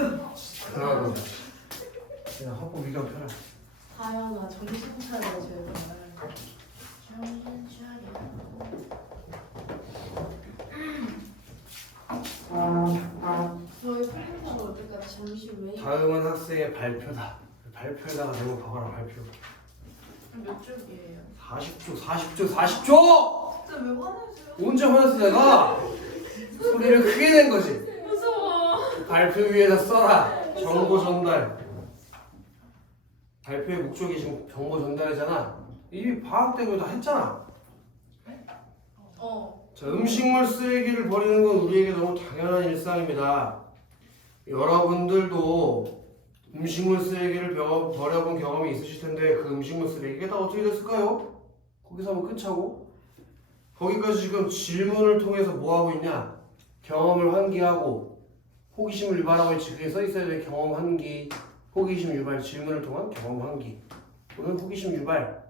그러고 그냥 헌법 위반 펴라. 다현아 정신 차려 제발. 정신 차려. 저희 풀린다고 어디까지 잠시 왜? 다음은 학생의 발표다. 발표에다가 내고 박아라 발표. 몇 쪽이에요? 40초. 진짜 왜 화내세요? 언제 화냈어 내가? 소리를 크게 낸 거지. 무서워. 발표 위에다 써라. 정보 전달. 발표의 목적이 지금 정보 전달이잖아. 이미 방학 때문에 다 했잖아. 자, 음식물 쓰레기를 버리는 건 우리에게 너무 당연한 일상입니다. 여러분들도 음식물 쓰레기를 버려본 경험이 있으실 텐데 그 음식물 쓰레기가 다 어떻게 됐을까요? 거기서 한번 끝차고 거기까지 지금 질문을 통해서 뭐하고 있냐? 경험을 환기하고 호기심을 유발하고 있지. 그게 써있어야 돼. 경험 환기, 호기심 유발, 질문을 통한 경험 환기. 오늘 호기심 유발.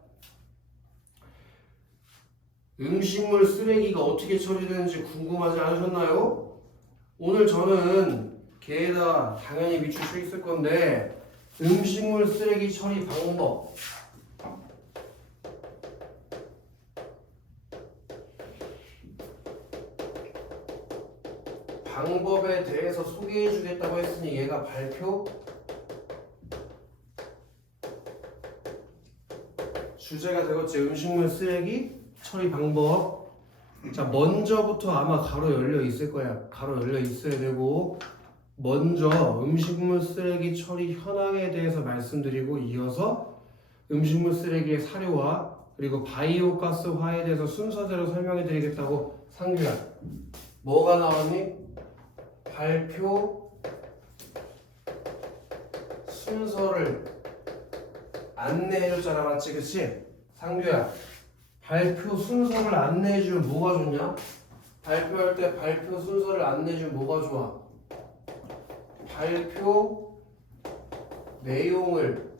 음식물 쓰레기가 어떻게 처리되는지 궁금하지 않으셨나요? 오늘 저는 걔에다 당연히 밑줄 쳐 있을 건데 음식물 쓰레기 처리 방법 방법에 대해서 소개해 주겠다고 했으니 얘가 발표 주제가 되겠지. 음식물 쓰레기 처리 방법. 자, 먼저부터 아마 가로 열려 있을 거야. 가로 열려 있어야 되고 먼저 음식물 쓰레기 처리 현황에 대해서 말씀드리고 이어서 음식물 쓰레기의 사료화 그리고 바이오가스화에 대해서 순서대로 설명해 드리겠다고. 상규야 뭐가 나왔니? 발표 순서를 안내해줬잖아. 맞지? 그치? 상규야 발표 순서를 안내해주면 뭐가 좋냐? 발표할 때 발표 순서를 안내해주면 뭐가 좋아? 발표 내용을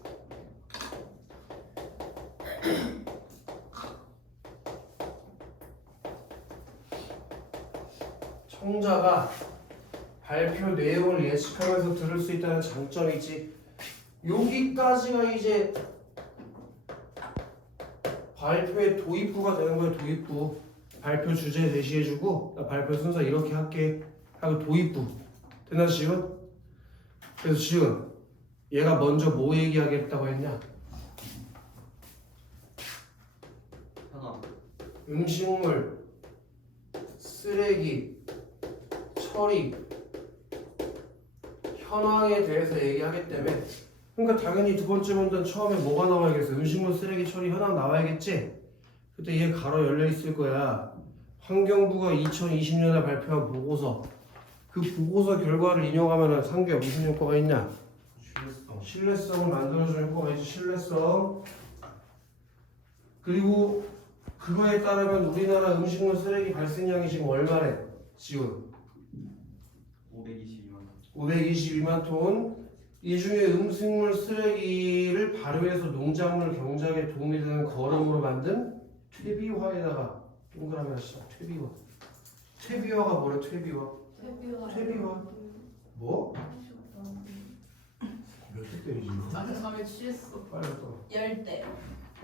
청자가 발표 내용을 예측하면서 들을 수 있다는 장점이 있지. 여기까지가 이제 발표의 도입부가 되는 거예요. 도입부. 발표 주제 제시해주고 나 발표 순서 이렇게 할게 하고 도입부. 됐나 지금? 그래서 지금 얘가 먼저 뭐 얘기하겠다고 했냐? 음식물 쓰레기 처리 현황에 대해서 얘기하기 때문에 그러니까 당연히 두 번째 문제는 처음에 뭐가 나와야겠어? 음식물 쓰레기 처리 현황 나와야겠지? 그때 얘 가로 열려 있을 거야. 환경부가 2020년에 발표한 보고서. 그 보고서 결과를 인용하면은 상규야 무슨 효과가 있냐? 신뢰성을 만들어주는 효과가 있지. 신뢰성. 그리고 그거에 따르면 우리나라 음식물 쓰레기 발생량이 지금 얼마래? 지금 522만 톤. 이 중에 음식물 쓰레기를 발효해서 농작물 경작에 도움이 되는 거름으로 만든 퇴비화에다가 동그라미 하나 씌워. 퇴비화. 퇴비화가 뭐래? 퇴비화. 뭐? 몇 대 때리지? 나는 밤에 취했어. 빨리 또. 10대.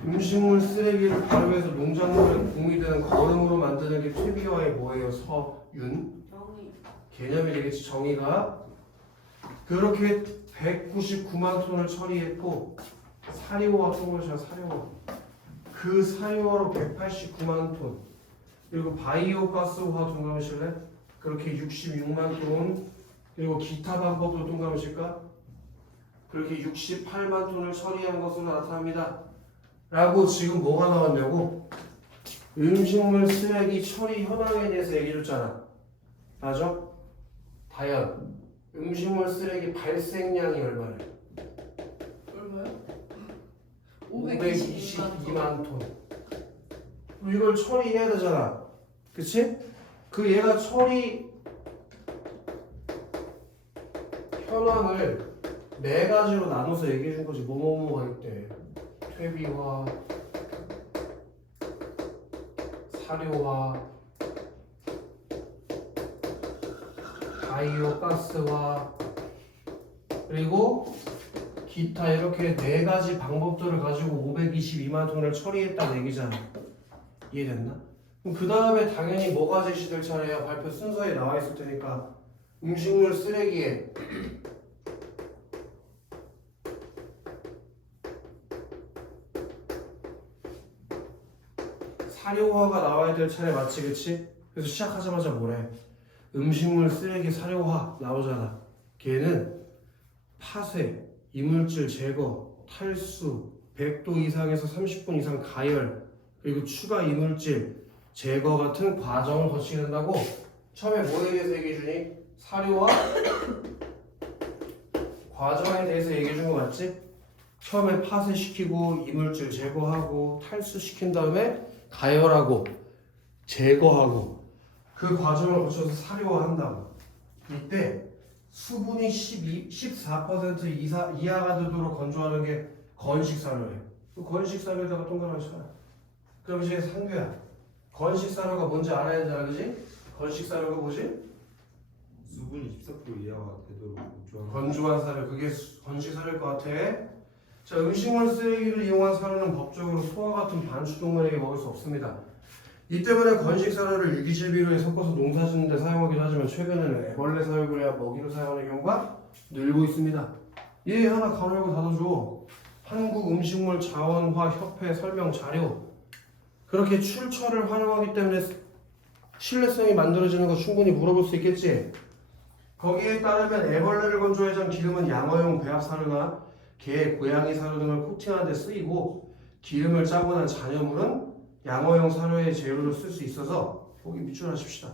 음식물 쓰레기를 발효해서 농작물에 도움이 되는 거름으로 만드는 게 퇴비화의 뭐예요? 서윤. 개념이 되겠지. 정의가. 그렇게 199만 톤을 처리했고 사료화 통보시야. 사료화. 그 사료화로 189만 톤. 그리고 바이오가스화 동감하실래? 그렇게 66만 톤. 그리고 기타 방법도 동감하실까? 그렇게 68만 톤을 처리한 것으로 나타납니다. 라고 지금 뭐가 나왔냐고? 음식물 쓰레기 처리 현황에 대해서 얘기해줬잖아. 맞아? 다현, 음식물 쓰레기 발생량이 얼마래? 얼마요? 522만 톤. 이걸 처리해야 되잖아. 그치? 그 얘가 처리 현황을 네 가지로 나눠서 얘기해 준 거지. 뭐뭐뭐가 있대. 퇴비화, 사료화, 바이오가스화, 그리고 기타 이렇게 네 가지 방법들을 가지고 522만 톤을 처리했다는 얘기잖아. 이해됐나? 그럼 그 다음에 당연히 뭐가 제시될 차례야? 발표 순서에 나와 있을 테니까 음식물 쓰레기에 사료화가 나와야 될 차례 맞지, 그치? 그래서 시작하자마자 뭐래? 음식물 쓰레기 사료화 나오잖아. 걔는 파쇄, 이물질 제거, 탈수, 100도 이상에서 30분 이상 가열, 그리고 추가 이물질 제거 같은 과정을 거치게 된다고. 처음에 뭐에 대해서 얘기해 주니? 사료화 과정에 대해서 얘기해 준 거 맞지? 처음에 파쇄시키고 이물질 제거하고 탈수시킨 다음에 가열하고 제거하고 그 과정을 거쳐서 사료화한다고. 이때 수분이 14% 이하가 되도록 건조하는 게 건식 사료예요. 그 건식 사료에다가 동그라미 쳐라. 그럼 이제 상규야. 건식 사료가 뭔지 알아야 되잖아, 그지? 건식 사료가 뭐지? 수분이 14% 이하가 되도록 건조하는 건조한 사료. 그게 건식 사료일 것 같아. 자, 음식물 쓰레기를 이용한 사료는 법적으로 소와 같은 반추동물에게 먹을 수 없습니다. 이 때문에 건식 사료를 유기질 비료에 섞어서 농사 짓는 데 사용하기도 하지만 최근에는 애벌레 사육을 해야 먹이로 사용하는 경우가 늘고 있습니다. 얘 하나 가로 열고 닫아줘. 한국음식물자원화협회 설명 자료. 그렇게 출처를 활용하기 때문에 신뢰성이 만들어지는 거 충분히 물어볼 수 있겠지. 거기에 따르면 애벌레를 건조해서 한 기름은 양어용 배합 사료나 개, 고양이 사료 등을 코팅하는 데 쓰이고 기름을 짜고 난 잔여물은 양어용 사료의 재료로 쓸 수 있어서 보기 밑줄 하십시다.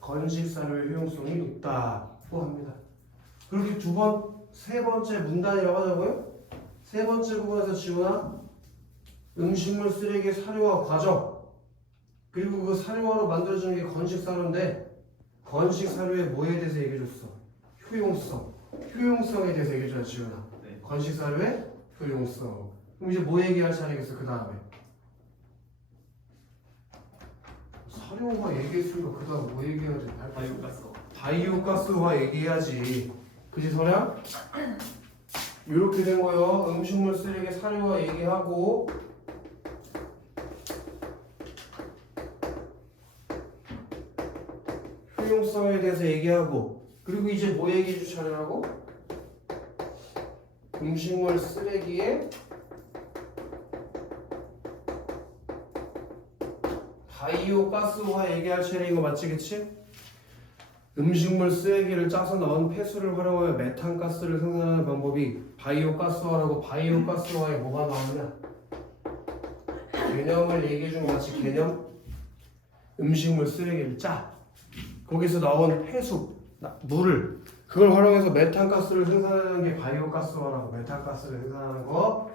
건식 사료의 효용성이 높다고 합니다. 그렇게 세 번째 문단이라고 하자고요? 세 번째 부분에서 지우나 음식물 쓰레기 사료화 과정 그리고 그 사료화로 만들어지는 게 건식 사료인데 건식 사료의 뭐에 대해서 얘기해줬어? 효용성에 대해서 얘기해줘야 지우나. 네. 건식 사료의 효용성. 그럼 이제 뭐 얘기할 차례겠어? 그 다음에 사료화 얘기했으니까 그 다음 뭐 얘기해야 돼? 바이오가스. 바이오가스화 얘기해야지. 그지 서량? 이렇게 된 거요. 음식물 쓰레기 사료화 얘기하고 효용성에 대해서 얘기하고 그리고 이제 뭐 얘기해 줄 차례라고? 음식물 쓰레기에 바이오가스화 얘기할 차례인 거 맞지, 그치? 음식물 쓰레기를 짜서 넣은 폐수를 활용하여 메탄가스를 생산하는 방법이 바이오가스화라고. 바이오가스화에 뭐가 나오느냐? 개념을 얘기해 준 거 맞지? 개념? 음식물 쓰레기를 짜. 거기서 나온 폐수, 물을 그걸 활용해서 메탄가스를 생산하는 게 바이오가스화라고. 메탄가스를 생산하는 거.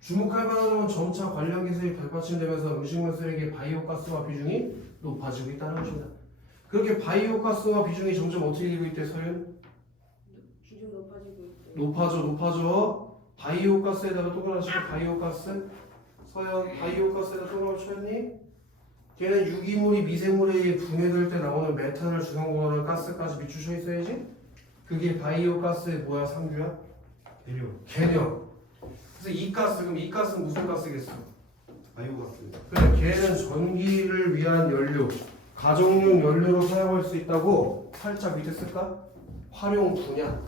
주목할 만한 점은 점차 관련 기술이 발받침되면서 음식물 쓰레기의 바이오가스화 비중이 높아지고 있다는 것입니다. 그렇게 바이오가스화 비중이 점점 어떻게 되고 있대, 서윤? 비중 높아지고 있대. 높아져. 바이오가스에다가 동그라미 치고 바이오가스. 서연, 바이오가스에다 동그라미 쳤니? 걔는 유기물이 미생물에 의해 분해될 때 나오는 메탄을 주성분하는 가스까지 밑줄 쳐 있어야지. 그게 바이오가스의 뭐야, 상규야? 개념. 그래서 이 가스, 그럼 이 가스는 무슨 가스겠어? 바이오가스. 그래, 걔는 전기를 위한 연료, 가정용 연료로 사용할 수 있다고. 살짝 밑에 쓸까? 활용 분야.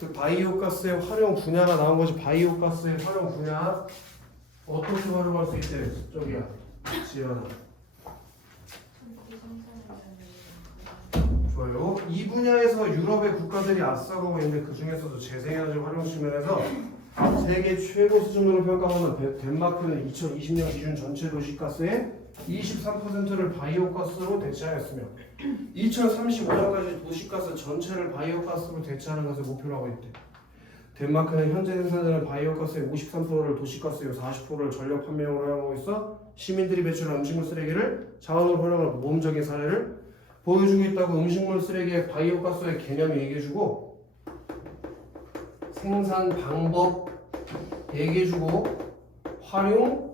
그 바이오가스의 활용 분야가 나온 거지. 바이오가스의 활용 분야 어떻게 활용할 수 있대? 저기야, 지연아. 좋아요. 이 분야에서 유럽의 국가들이 앞서가고 있는데 그 중에서도 재생에너지 활용 측면에서 세계 최고 수준으로 평가받는 덴마크는 2020년 기준 전체 도시가스의 23%를 바이오가스로 대체하였으며 2035년까지 도시가스 전체를 바이오가스로 대체하는 것을 목표로 하고 있대. 덴마크는 현재 생산되는 바이오가스의 53%를 도시가스의 40%를 전력 판매용으로 활용하고 있어 시민들이 배출한 음식물 쓰레기를 자원으로 활용하는 모범적인 사례를 보여주고 있다고. 음식물 쓰레기의 바이오가스의 개념을 얘기해주고 생산 방법 얘기해주고 활용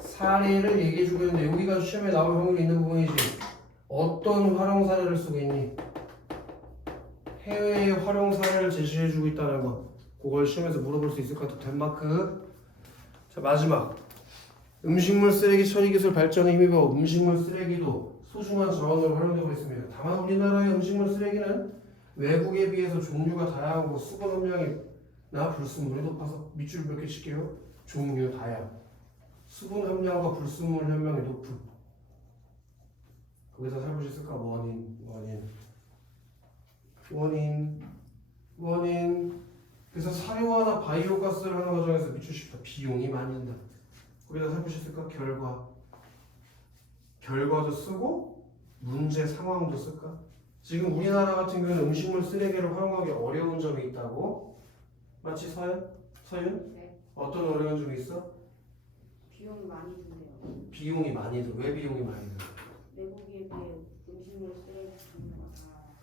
사례를 얘기해주고 있는데 여기가 시험에 나올 확률이 있는 부분이지. 어떤 활용 사례를 쓰고 있니? 해외의 활용 사례를 제시해주고 있다는 거. 그걸 시험에서 물어볼 수 있을 것 같아. 덴마크. 자, 마지막. 음식물 쓰레기 처리 기술 발전에 힘입어 음식물 쓰레기도 소중한 자원으로 활용되고 있습니다. 다만 우리나라의 음식물 쓰레기는 외국에 비해서 종류가 다양하고 수분 함량이나 불순물이 높아서 밑줄 몇 개 칠게요. 종류 다양. 수분 함량과 불순물 함량이 높은. 거기서 살포시 쓸까? 원인. 그래서 사료화나 바이오가스를 하는 과정에서 밑줄 칩다. 비용이 많이 든다. 거기다 살포시 쓸까? 결과도 쓰고 문제 상황도 쓸까? 지금 우리나라 같은 경우는 음식물 쓰레기를 활용하기 어려운 점이 있다고. 맞지 서윤? 네. 어떤 어려운 점이 있어? 비용이 많이 든대요. 비용이 많이 들. 왜 비용이 많이 들? 외국에 비해 음식물 쓰레기 종류가 다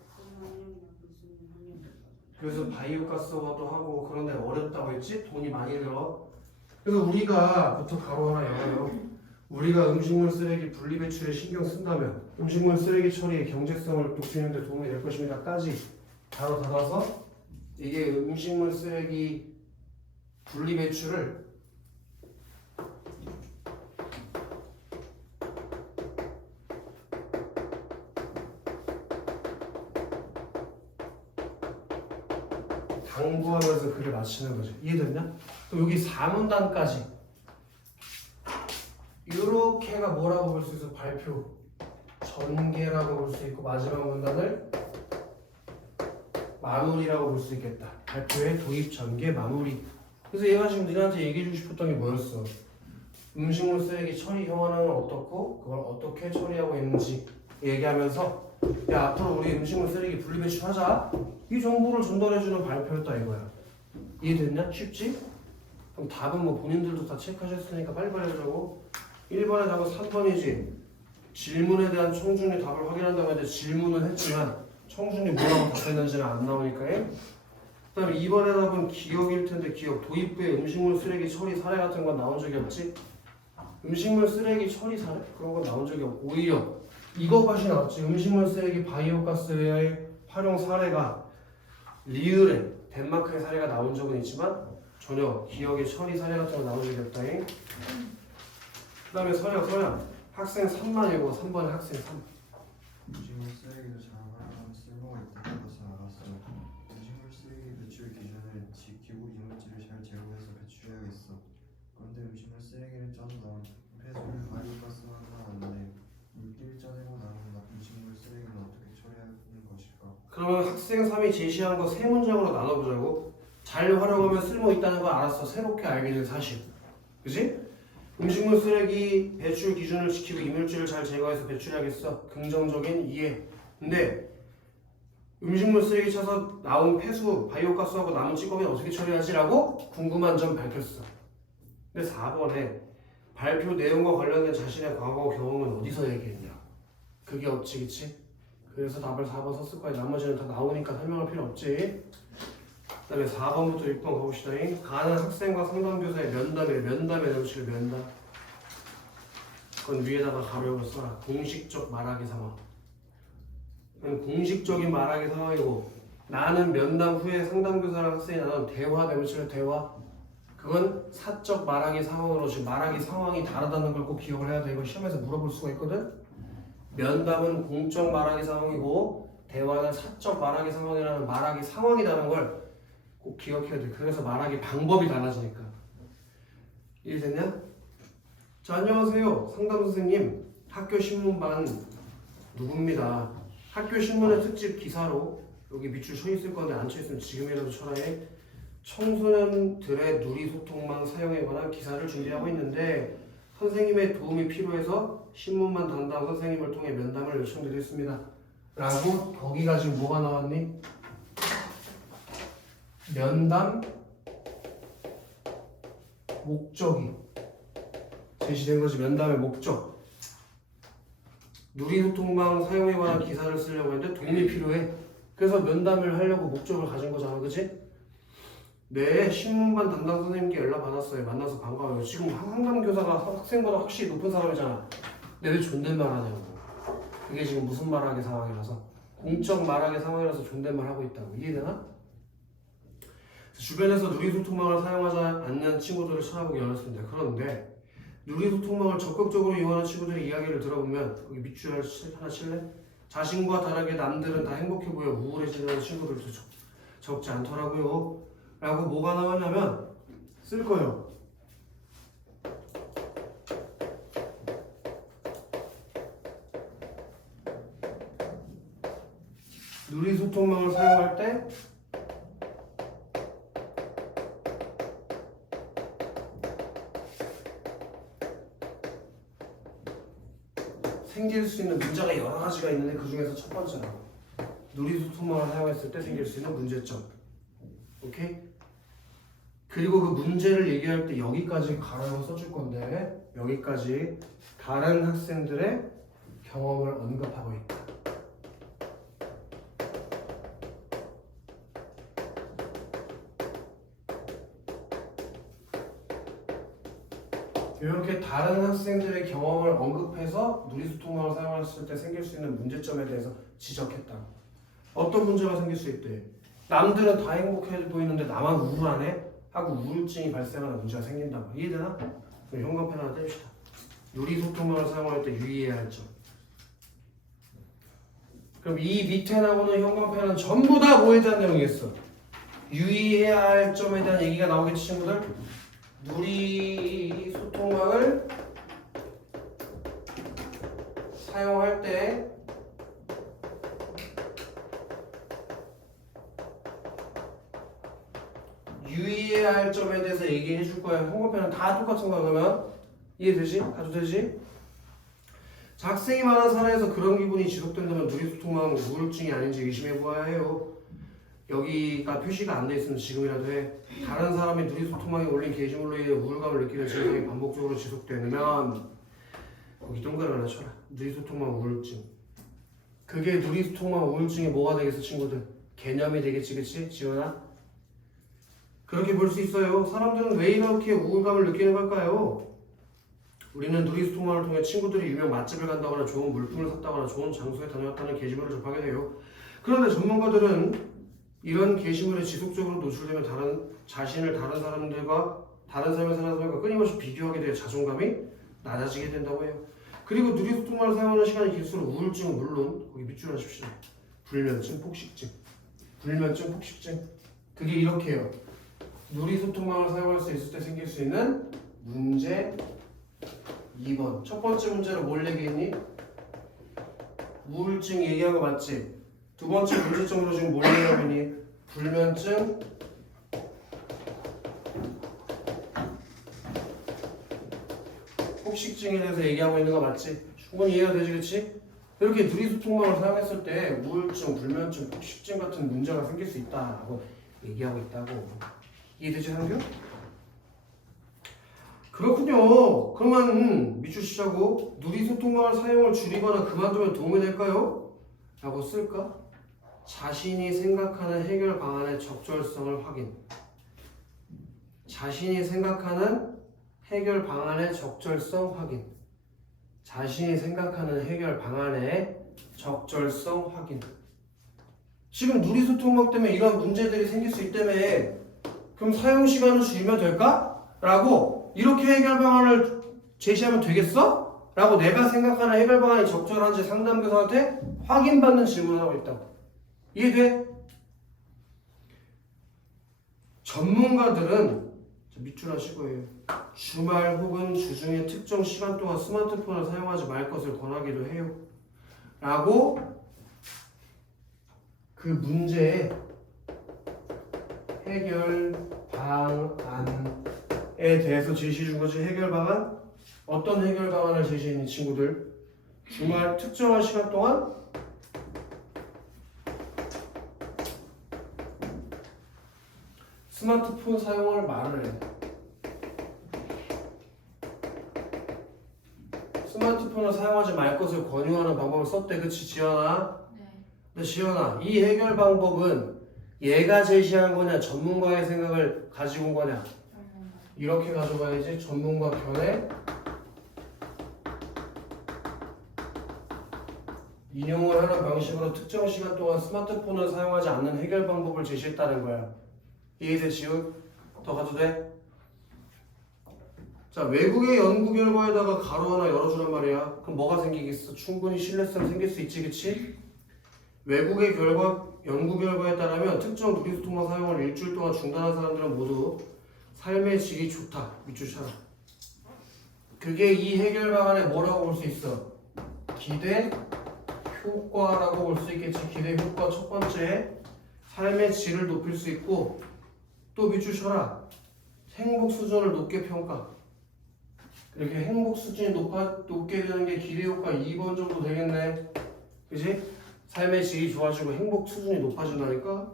수분 함량이나 불순물 함량이 높아서. 그래서 바이오가스화도 하고 그런데 어렵다고 했지? 돈이 많이 들어. 그래서 우리가 부터 가로 하나 열어요. 우리가 음식물 쓰레기 분리 배출에 신경 쓴다면 음식물 쓰레기 처리의 경제성을 높이는 데 도움이 될 것입니다까지 바로 닫아서 이게 음식물 쓰레기 분리 배출을 당부하면서 글을 마치는 거죠. 이해됐냐? 그럼 여기 4문단까지 이렇게가 뭐라고 볼 수 있어? 발표 전개라고 볼 수 있고 마지막 문단을 마무리라고 볼 수 있겠다. 발표의 도입 전개 마무리. 그래서 얘가 지금 너희한테 얘기해주고 싶었던 게 뭐였어? 음식물 쓰레기 처리 현황은 어떻고 그걸 어떻게 처리하고 있는지 얘기하면서 야 앞으로 우리 음식물 쓰레기 분리배출하자 이 정보를 전달해주는 발표였다 이거야. 이해됐냐? 쉽지? 그럼 답은 뭐 본인들도 다 체크하셨으니까 빨리빨리 하자고. 1번에 답은 3번이지. 질문에 대한 청준이 답을 확인한다고 했는데 질문은 했지만 청준이 뭐라고 답했는지는 안 나오니까. 그 다음에 2번에 답은 기억일 텐데 기억. 도입부에 음식물 쓰레기 처리 사례 같은 건 나온 적이 없지? 음식물 쓰레기 처리 사례? 그런 건 나온 적이 없고 오히려 이것까지 나왔지. 음식물 쓰레기 바이오가스의 활용 사례가 리을에 덴마크의 사례가 나온 적은 있지만 전혀 기억의 처리 사례 같은 거 나온 적이 없다잉. 그 다음에 서양 학생 3만 읽어. 3번에 학생 3. 음식물 쓰레기도 잘 활용하면 쓸모가 있다는 것을 알았어. 음식물 쓰레기 배출 기준을 지키고 이물질을 잘 제거해서 배출해야겠어. 그런데 음식물 쓰레기를 쪄서 나온 폐수를 바이오가스화는 안 돼. 물기를 짜내고 남은 음식물 쓰레기는 어떻게 처리하는 것일까? 그러면 학생 3이 제시한 거 세 문장으로 나눠보자고. 잘 활용하면 쓸모 있다는 거 알았어. 새롭게 알게 된 사실. 그지? 음식물 쓰레기 배출 기준을 지키고 이물질을 잘 제거해서 배출해야겠어. 긍정적인 이해. 근데 음식물 쓰레기 차서 나온 폐수, 바이오가스하고 남은 찌꺼기는 어떻게 처리하지라고 궁금한 점 밝혔어. 근데 4번에 발표 내용과 관련된 자신의 과거 경험은 어디서 얘기했냐? 그게 없지, 그치? 그래서 답을 4번 썼을 거야. 나머지는 다 나오니까 설명할 필요 없지. 그 다음에 4번부터 6번 가봅시다. 가는 학생과 상담교사의 면담의 넘치를 면담. 그건 위에다가 가로로 써라. 공식적 말하기 상황. 그건 공식적인 말하기 상황이고 나는 면담 후에 상담교사랑 학생이 나눈 대화 넘치를 대화. 그건 사적 말하기 상황으로 지금 말하기 상황이 다르다는 걸 꼭 기억을 해야 돼. 이거 시험에서 물어볼 수가 있거든. 면담은 공적 말하기 상황이고 대화는 사적 말하기 상황이라는 말하기 상황이라는 걸 꼭 기억해야 돼. 그래서 말하기 방법이 달라지니까. 이해됐냐? 자, 안녕하세요. 상담 선생님. 학교 신문반 누굽니다. 학교 신문의 특집 기사로 여기 밑줄 쳐 있을 건데 안 쳐 있으면 지금이라도 쳐라 해. 청소년들의 누리 소통망 사용에 관한 기사를 준비하고 있는데 선생님의 도움이 필요해서 신문반 담당 선생님을 통해 면담을 요청드렸습니다. 라고 거기가 지금 뭐가 나왔니? 면담 목적이 제시된 거지. 면담의 목적. 누리소통망 사용에 관한 기사를 쓰려고 했는데 도움이 필요해. 그래서 면담을 하려고 목적을 가진 거잖아, 그치? 네, 신문반 담당 선생님께 연락 받았어요. 만나서 반가워요. 지금 상담교사가 학생보다 확실히 높은 사람이잖아. 근데 왜 존댓말 하냐고. 그게 지금 무슨 말하기 상황이라서 공적 말하기 상황이라서 존댓말 하고 있다고. 이해되나? 주변에서 누리소통망을 사용하지 않는 친구들을 찾아보기 어렵습니다. 그런데 누리소통망을 적극적으로 이용하는 친구들의 이야기를 들어보면 거기 밑줄 하나 칠래? 자신과 다르게 남들은 다 행복해 보여 우울해지는 친구들도 적지 않더라고요. 라고 뭐가 나왔냐면 쓸 거예요. 누리소통망을 사용할 때 생길 수 있는 문제가 여러 가지가 있는데 그 중에서 첫 번째로 누리소통망을 사용했을 때 생길 수 있는 문제점. 오케이? 그리고 그 문제를 얘기할 때 여기까지 가로로 써줄 건데 여기까지 다른 학생들의 경험을 언급하고 있다. 이렇게 다른 학생들의 경험을 언급해서 누리소통망을 사용했을 때 생길 수 있는 문제점에 대해서 지적했다. 어떤 문제가 생길 수 있대? 남들은 다 행복해 보이는데 나만 우울하네? 하고 우울증이 발생하는 문제가 생긴다고. 이해되나? 그럼 형광펜 하나 떼봅시다. 누리소통망을 사용할 때 유의해야 할 점. 그럼 이 밑에 나오는 형광펜은 전부 다 뭐에 대한 내용이겠어? 유의해야 할 점에 대한 얘기가 나오겠지 친구들? 누리소통망을 사용할 때 유의해야 할 점에 대해서 얘기해 줄 거야. 형광펜은 다 똑같은 거야. 그러면 이해되지? 가도 되지? 자, 학생이 많은 사례에서 그런 기분이 지속된다면 누리소통망 우울증이 아닌지 의심해 보아야 해요. 여기가 표시가 안 돼 있으면 지금이라도 해. 다른 사람이 누리소통망에 올린 게시물로 인해 우울감을 느끼는 증상이 반복적으로 지속되면 거기 동그라미 하나 쳐라. 누리소통망 우울증. 그게 누리소통망 우울증이 뭐가 되겠어 친구들? 개념이 되겠지 그치? 지원아? 그렇게 볼 수 있어요. 사람들은 왜 이렇게 우울감을 느끼는 걸까요? 우리는 누리소통망을 통해 친구들이 유명 맛집을 간다거나 좋은 물품을 샀다거나 좋은 장소에 다녀왔다는 게시물을 접하게 돼요. 그런데 전문가들은 이런 게시물에 지속적으로 노출되면 자신을 다른 삶을 사는 사람과 끊임없이 비교하게 되어 자존감이 낮아지게 된다고 해요. 그리고 누리소통망을 사용하는 시간이 길수록 우울증은 물론 거기 밑줄 하십시오. 불면증, 폭식증. 불면증, 폭식증. 그게 이렇게 해요. 누리소통망을 사용할 수 있을 때 생길 수 있는 문제 2번. 첫 번째 문제로 뭘 얘기했니? 우울증 얘기한 거 맞지? 두 번째 문제점으로 지금 뭘 얘기하고 있니? 불면증, 폭식증에 대해서 얘기하고 있는 거 맞지? 충분히 이해가 되지, 그치? 이렇게 누리소통망을 사용했을 때 우울증, 불면증, 폭식증 같은 문제가 생길 수 있다라고 얘기하고 있다고. 이해되지, 상규? 그렇군요. 그러면 밑줄 치자고. 누리소통망을 사용을 줄이거나 그만두면 도움이 될까요? 라고 쓸까? 자신이 생각하는 해결 방안의 적절성을 확인. 자신이 생각하는 해결 방안의 적절성 확인. 자신이 생각하는 해결 방안의 적절성 확인. 지금 누리소통망 때문에 이런 문제들이 생길 수 있다며. 그럼 사용 시간을 줄이면 될까? 라고 이렇게 해결 방안을 제시하면 되겠어? 라고 내가 생각하는 해결 방안이 적절한지 상담교사한테 확인받는 질문을 하고 있다고. 이해돼? 전문가들은 밑줄 하시고요. 주말 혹은 주중에 특정 시간 동안 스마트폰을 사용하지 말 것을 권하기도 해요. 라고 그 문제의 해결 방안에 대해서 제시해 준 거지. 해결 방안? 어떤 해결 방안을 제시했니 친구들? 주말 특정한 시간 동안 스마트폰 사용을 말을 해. 스마트폰을 사용하지 말 것을 권유하는 방법을 썼대. 그치 지연아? 네. 근데 지연아, 이 해결 방법은 얘가 제시한 거냐 전문가의 생각을 가지고 온 거냐? 이렇게 가져가야지. 전문가 편에 인용을 하는 방식으로 특정 시간 동안 스마트폰을 사용하지 않는 해결 방법을 제시했다는 거야. 이해되시오? 더 가도 돼? 자, 외국의 연구 결과에다가 가로 하나 열어주란 말이야. 그럼 뭐가 생기겠어? 충분히 신뢰성 생길 수 있지, 그치? 외국의 연구 결과에 따르면 특정 누리소통망 사용을 일주일 동안 중단한 사람들은 모두 삶의 질이 좋다. 밑줄 쳐라. 그게 이 해결 방안에 뭐라고 볼 수 있어? 기대 효과라고 볼 수 있겠지. 기대 효과 첫 번째, 삶의 질을 높일 수 있고, 또 밑줄 쳐라. 행복 수준을 높게 평가. 이렇게 행복 수준이 높게 되는 게 기대 효과 2번 정도 되겠네. 그지? 삶의 질이 좋아지고 행복 수준이 높아진다니까?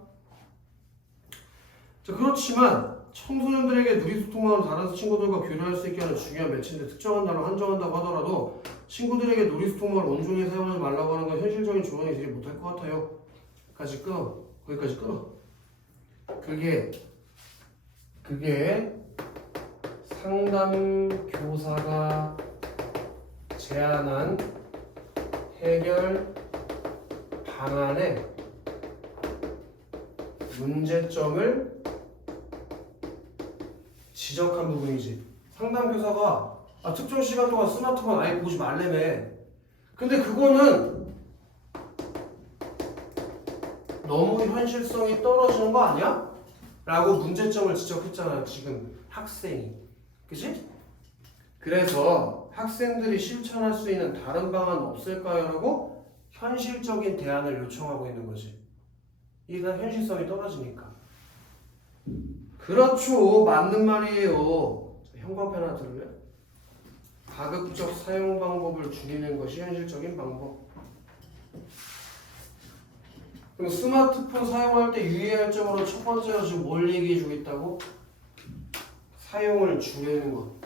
자, 그렇지만 청소년들에게 누리소통망으로 다른 친구들과 교류할 수 있게 하는 중요한 매체인데 특정한 단어를 한정한다고 하더라도 친구들에게 누리소통망을 온종일 사용하지 말라고 하는 건 현실적인 조언이 되지 못할 것 같아요. 거기까지 끊어. 그게 상담 교사가 제안한 해결 방안의 문제점을 지적한 부분이지. 상담 교사가 특정 시간 동안 스마트폰 아예 보지 말래매. 근데 그거는 너무 현실성이 떨어지는 거 아니야? 라고 문제점을 지적했잖아, 지금 학생이. 그치? 그래서 학생들이 실천할 수 있는 다른 방안 없을까요? 라고 현실적인 대안을 요청하고 있는 거지. 이게 다 현실성이 떨어지니까. 그렇죠. 맞는 말이에요. 형광펜 하나 들을래? 가급적 사용 방법을 줄이는 것이 현실적인 방법. 그럼 스마트폰 사용할 때 유의할 점으로 첫 번째로 지금 뭘 얘기해 주겠다고? 사용을 줄이는 것.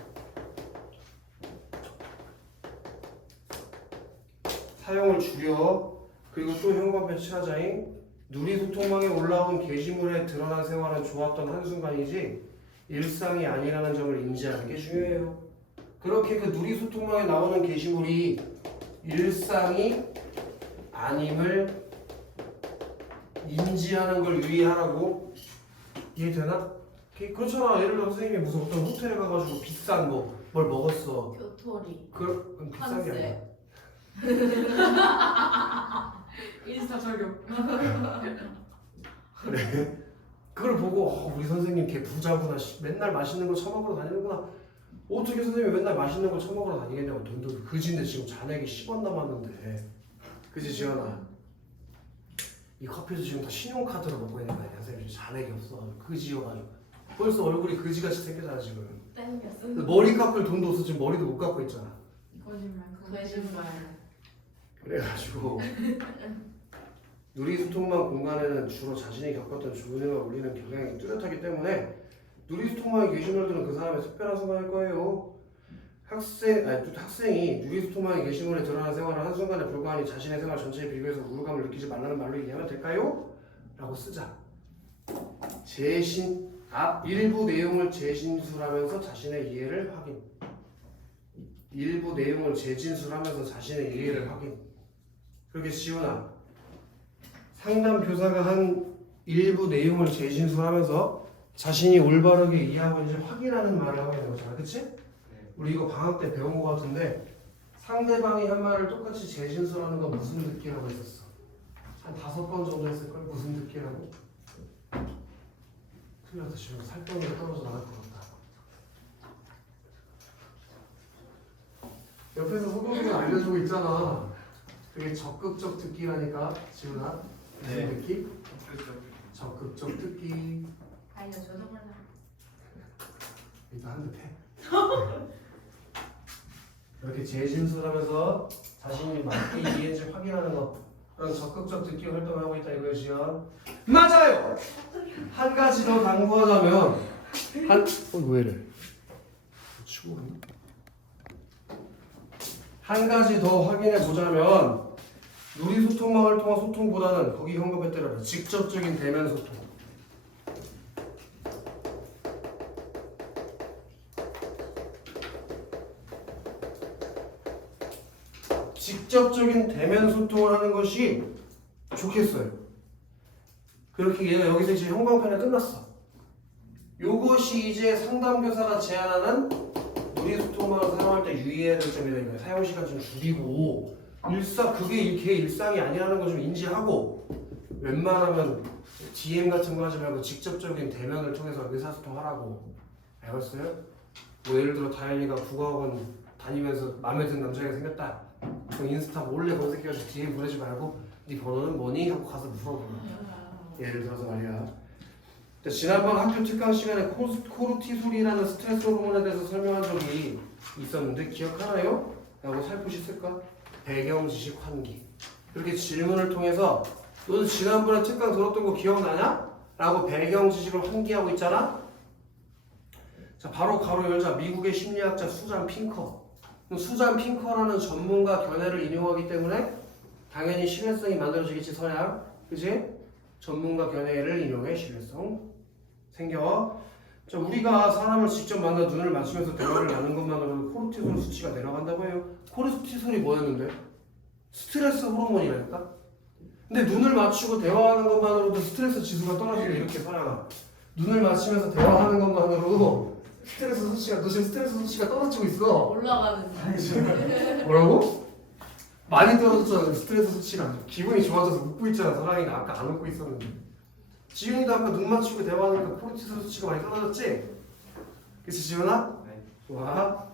사용을 줄여. 그리고 또 형광펜 칠하자잉. 누리소통망에 올라온 게시물에 드러난 생활은 좋았던 한순간이지 일상이 아니라는 점을 인지하는 게 중요해요. 그렇게 그 누리소통망에 나오는 게시물이 일상이 아님을 인지하는 걸 유의하라고. 이해되나? 그렇잖아. 예를 들어 선생님이 무슨 어떤 호텔에 가가지고 비싼 뭘 먹었어. 교토리. 그건 비싼 게 아니야. 인스타 저격. 그래. 그걸 보고 우리 선생님 걔 부자구나. 맨날 맛있는 거 처먹으러 다니는구나. 어떻게 선생님이 맨날 맛있는 거 처먹으러 다니겠냐고. 돈도 그지인데 지금 잔액이 10원 남았는데. 그지 지연아? 이 커피도 지금 다 신용카드로 먹고 있는 거 아니야? 선생님 잔액이 없어. 그지여가지고 벌써 얼굴이 그지같이 생겼잖아 지금. 땡겼어. 머리 깎을 돈도 없어. 지금 머리도 못 깎고 있잖아. 거짓말. 그래가지고 누리소통망 공간에는 주로 자신이 겪었던 조언을 올리는 경향이 뚜렷하기 때문에 누리소통망의 게시물들은 그 사람의 특별한 순간일 거예요. 학생이 누리소통망의 게시물에 드러난 생활을 한순간에 불과하니 자신의 생활 전체에 비교해서 우울감을 느끼지 말라는 말로 이해하면 될까요? 라고 쓰자. 일부 내용을 재진술하면서 자신의 이해를 확인. 일부 내용을 재진술하면서 자신의 이해를 확인. 그렇게 지훈아, 상담 교사가 한 일부 내용을 재진술하면서 자신이 올바르게 이해하고 있는지 확인하는 말을 하고 있는 거잖아, 그치? 우리 이거 방학 때 배운 거 같은데 상대방이 한 말을 똑같이 재진술하는 건 무슨 듣기라고 했었어? 한 5번 정도 했을걸? 무슨 듣기라고? 틀려서 지금 살덩이가 떨어져 나갈 것 같다. 옆에서 소금이가 알려주고 있잖아. 그게 적극적 듣기라니까, 지훈아. 무슨 듣기? 적극적 듣기. 알려줘도 몰라. 일단 한 듯 해. 이렇게 재진술하면서 자신이 맞게 이해인지 확인하는 거. 그런 적극적 듣기 활동을 하고 있다 이거지요. 맞아요. 한 가지 더 강조하자면 왜 이래? 치고 갔나? 한 가지 더 확인해 보자면 누리소통망을 통한 소통보다는 거기 현급에 따라 직접적인 대면 소통. 직접적인 대면 소통을 하는 것이 좋겠어요. 그렇게 얘가 여기서 이제 형광펜에 끝났어. 요것이 이제 상담교사가 제안하는 의사소통방을 사용할 때 유의해야 될 점이다. 사용 시간 좀 줄이고 그게 걔 일상이 아니라는 거 좀 인지하고 웬만하면 DM 같은 거 하지 말고 직접적인 대면을 통해서 의사소통하라고. 알겠어요? 뭐 예를 들어 다현이가 국어학원 다니면서 마음에 드는 남자가 생겼다. 그 인스타 몰래 검색해가지고 DM 보내지 말고 네 번호는 뭐니? 하고 가서 물어보는 거야. 예를 들어서 말이야. 지난번 학교 특강 시간에 코르티솔이라는 스트레스 호르몬에 대해서 설명한 적이 있었는데 기억하나요? 라고 살포시 쓸까? 배경 지식 환기. 그렇게 질문을 통해서 너는 지난번에 특강 들었던 거 기억나냐? 라고 배경 지식을 환기하고 있잖아? 자, 바로 가로 열자. 미국의 심리학자 수잔 핑커. 수잔 핑커라는 전문가 견해를 인용하기 때문에 당연히 신뢰성이 만들어지겠지, 서양. 그지? 전문가 견해를 인용해 신뢰성 생겨. 자, 우리가 사람을 직접 만나 눈을 맞추면서 대화를 나눈 것만으로도 코르티솔 수치가 내려간다고 해요. 코르티솔이 뭐였는데? 스트레스 호르몬이라니까? 근데 눈을 맞추고 대화하는 것만으로도 스트레스 지수가 떨어지게 이렇게 살아가. 눈을 맞추면서 대화하는 것만으로도 너 지금 스트레스 수치가 떨어지고 있어. 올라가는. 뭐라고? 많이 떨어졌잖아. 스트레스 수치가. 기분이 좋아져서 웃고 있잖아. 사랑이가 아까 안 웃고 있었는데. 지윤이도 아까 눈 맞추고 대화하니까 코르티솔 수치가 많이 떨어졌지? 그치 지윤아? 네. 좋아.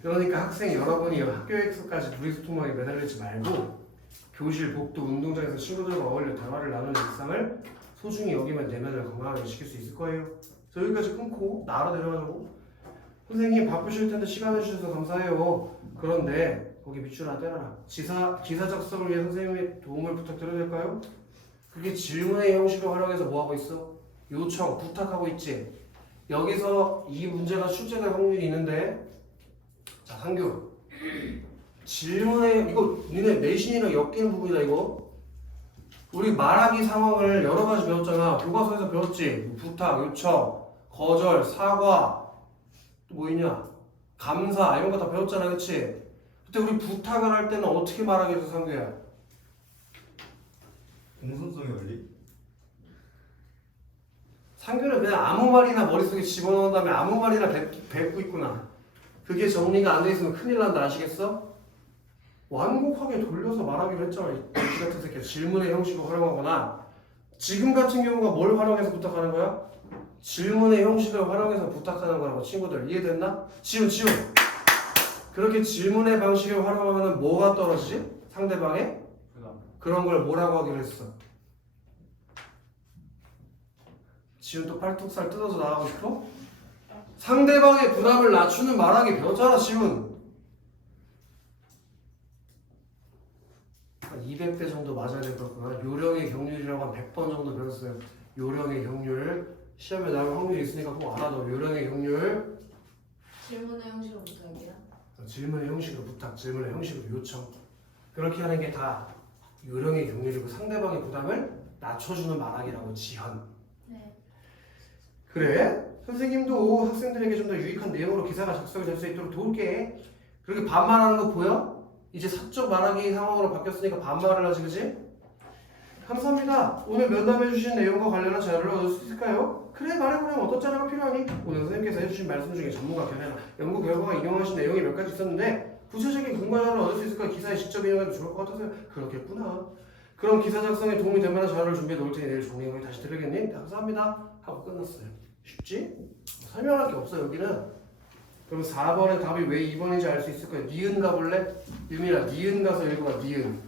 그러니까 학생 여러분이 학교에서까지 의사소통방에 매달리지 말고 교실, 복도, 운동장에서 친구들과 어울려 대화를 나누는 일상을 소중히 여기면 내면을 건강하게 지킬 수 있을 거예요. 저 여기까지 끊고 나로 내려가자고. 선생님 바쁘실 텐데 시간을 주셔서 감사해요. 그런데 거기 밑줄 하나 떼놔라. 기사 작성을 위해 선생님의 도움을 부탁드려도 될까요? 그게 질문의 형식을 활용해서 뭐하고 있어? 요청, 부탁하고 있지? 여기서 이 문제가 출제될 확률이 있는데 자, 상규 질문에 이거 니네 내신이랑 엮이는 부분이다 이거. 우리 말하기 상황을 여러 가지 배웠잖아. 교과서에서 배웠지? 부탁, 요청, 거절, 사과 또 뭐 있냐? 감사 이런 거 다 배웠잖아, 그치? 그때 우리 부탁을 할 때는 어떻게 말하게 해서 상규야? 공손성의 원리? 상규는 그냥 아무 말이나 머릿속에 집어넣은 다음에 아무 말이나 뱉고 있구나. 그게 정리가 안 돼 있으면 큰일 난다. 아시겠어? 완곡하게 돌려서 말하기로 했잖아. 이 돼지 같은 새끼. 질문의 형식을 활용하거나 지금 같은 경우가 뭘 활용해서 부탁하는 거야? 질문의 형식을 활용해서 부탁하는 거라고. 친구들 이해됐나? 지훈 그렇게 질문의 방식을 활용하면 뭐가 떨어지지? 상대방의? 그런 걸 뭐라고 하기로 했어? 지훈 또 팔뚝살 뜯어서 나가고 싶어? 상대방의 부담을 낮추는 말하기 배웠잖아, 지훈. 한 200배 정도 맞아야 될 것 같구나. 요령의 경률이라고 한 100번 정도 배웠어요. 요령의 경률. 시험에 나올 확률이 있으니까 꼭 알아둬. 요령의 경률. 질문의 형식으로 부탁이야. 질문의 형식으로 부탁, 질문의 형식으로 요청. 그렇게 하는 게 다 요령의 경률이고 상대방의 부담을 낮춰주는 말하기라고. 지현. 네. 그래? 선생님도 학생들에게 좀 더 유익한 내용으로 기사가 작성이 될 수 있도록 도울게. 그렇게 반말하는 거 보여? 이제 사적 말하기 상황으로 바뀌었으니까 반말을 하지, 그지? 감사합니다. 오늘 면담해주신 내용과 관련한 자료를 얻을 수 있을까요? 그래, 말해보려면 어떤 자료가 필요하니? 오늘 선생님께서 해주신 말씀 중에 전문가 견해나 연구 결과가 인용하신 내용이 몇 가지 있었는데 구체적인 근거 자료를 얻을 수 있을까? 기사에 직접 인용해도 좋을 것 같아서요. 그렇겠구나. 그럼 기사 작성에 도움이 될 만한 자료를 준비해 놓을 테니 내일 종이에 다시 드리겠니? 감사합니다. 하고 끝났어요. 쉽지? 설명할 게 없어 여기는. 그럼 4번의 답이 왜 2번인지 알 수 있을 거야. 니은 가볼래? 유민아, 니은 가서 읽어봐. 니은.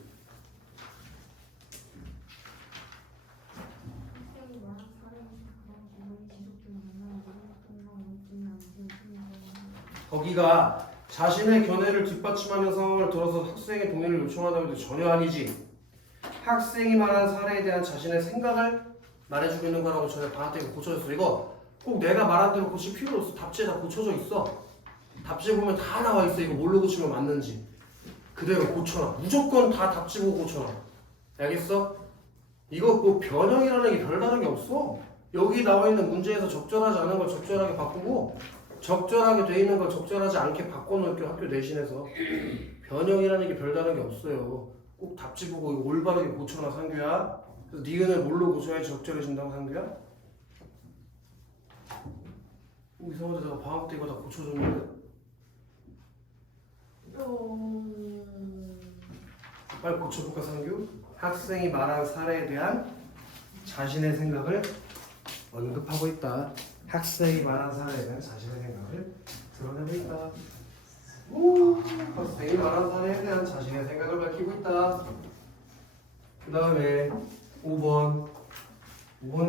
거기가 자신의 견해를 뒷받침하는 상황을 들어서 학생의 동의를 요청한다고 해도 전혀 아니지. 학생이 말한 사례에 대한 자신의 생각을 말해주고 있는 거라고 전에 방학 때 고쳐줬어. 이거 꼭 내가 말한 대로 고칠 필요 없어. 답지에 다 고쳐져 있어. 답지에 보면 다 나와 있어. 이거 뭘로 고치면 맞는지. 그대로 고쳐놔. 무조건 다 답지 보고 고쳐놔. 알겠어? 이거 뭐 변형이라는 게 별다른 게 없어. 여기 나와 있는 문제에서 적절하지 않은 걸 적절하게 바꾸고 적절하게 돼 있는 걸 적절하지 않게 바꿔놓을게. 학교 내신에서 변형이라는 게 별다른 게 없어요. 꼭 답지 보고 이거 올바르게 고쳐놔 상규야. 그래서 니은을 뭘로 고쳐야지 적절해진다고 상규야? 이상하다 내가 방학 때 이거 다 고쳐줬는데 빨리 고쳐볼까 상규? 학생이 말한 사례에 대한 자신의 생각을 언급하고 있다. 학생이 말한 사례에 대한 자신의 생각을 드러내고 있다. 학생이 말한 사례에 대한 자신의 생각을 밝히고 있다. 그 다음에 5번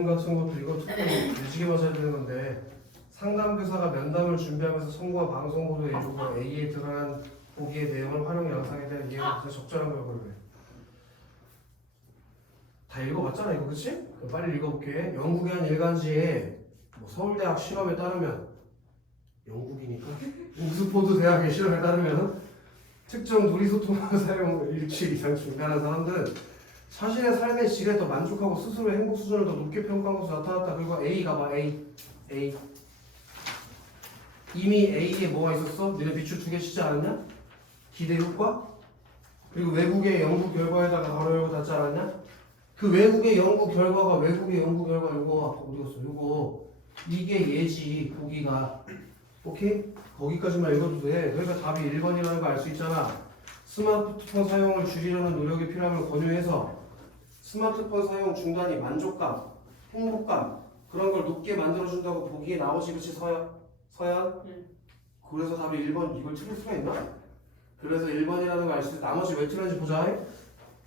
같은 것도 이거 특히 유지개 맞아야 되는 건데 상담교사가 면담을 준비하면서 선거와 방송 보도에 요구 A에 드러난 보기의 내용을 활용 양상에 대한 이해가 적절한 결과를 해. 다 읽어봤잖아 이거 그치? 빨리 읽어볼게. 영국의 한 일간지에 뭐 서울대학 실험에 따르면 영국이니까 옥스포드 대학의 실험에 따르면 특정 누리소통을 사용 일주일 이상 중단한 사람들은 자신의 삶의 질에 더 만족하고 스스로의 행복 수준을 더 높게 평가한 것으로 나타났다. 그리고 A가 봐 A 이미 A에 뭐가 있었어? 너네 밑줄 2개 치지 않았냐? 기대 효과? 그리고 외국의 연구 결과에다가 바로 열고 닫지 않았냐? 그 외국의 연구 결과 이거 어디 갔어? 이거 이게 예지 보기가 오케이? 거기까지만 읽어도 돼. 그러니까 답이 1번이라는 거 알 수 있잖아. 스마트폰 사용을 줄이려는 노력이 필요함을 권유해서 스마트폰 사용 중단이 만족감, 행복감 그런 걸 높게 만들어준다고 보기에 나오지 그치 서연? 그래서 답이 1번 이걸 틀릴 수가 있나? 그래서 1번이라는 거 알 수 있어. 나머지 왜 틀렸는지 보자.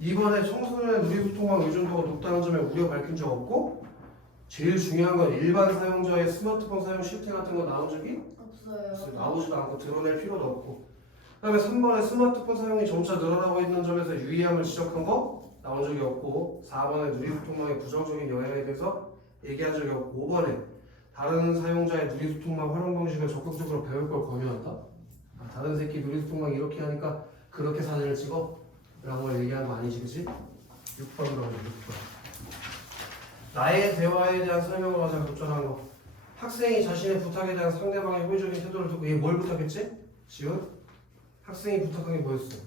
2번에 청소년의 누리소통망 의존도가 높다는 점에 우려 밝힌 적 없고 제일 중요한 건 일반 사용자의 스마트폰 사용 실태 같은 거 나온 적이 없어요. 나오지도 않고 드러낼 필요도 없고 그 다음에 3번에 스마트폰 사용이 점차 늘어나고 있는 점에서 유의함을 지적한 거 나온 적이 없고 4번에 누리소통망의 부정적인 영향에 대해서 얘기한 적이 없고 5번에 다른 사용자의 누리소통망 활용 방식을 적극적으로 배울 걸 권유한다. 다른 새끼 누리소통망 이렇게 하니까 그렇게 사진을 찍어? 라고 얘기한 거 아니지 그치? 6번으로 하죠 6번. 나의 대화에 대한 설명을 가장 적절한 거. 학생이 자신의 부탁에 대한 상대방의 호의적인 태도를 듣고 얘 뭘 부탁했지? 지금? 학생이 부탁한 게 뭐였어?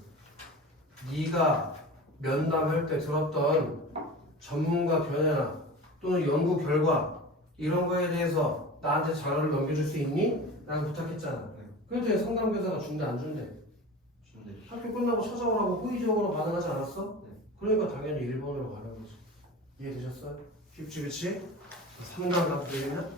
네가 면담할 때 들었던 전문가 견해나 또는 연구 결과 이런 거에 대해서 나한테 자료를 넘겨줄 수 있니? 라고 부탁했잖아. 그랬더니 상담교사가 준대 안 준대? 학교 끝나고 찾아오라고 호의적으로 반응하지 않았어? 그러니까 당연히 1번으로 가는 거지. 이해되셨어요? 쉽지 그치? 3단 답 되겠냐?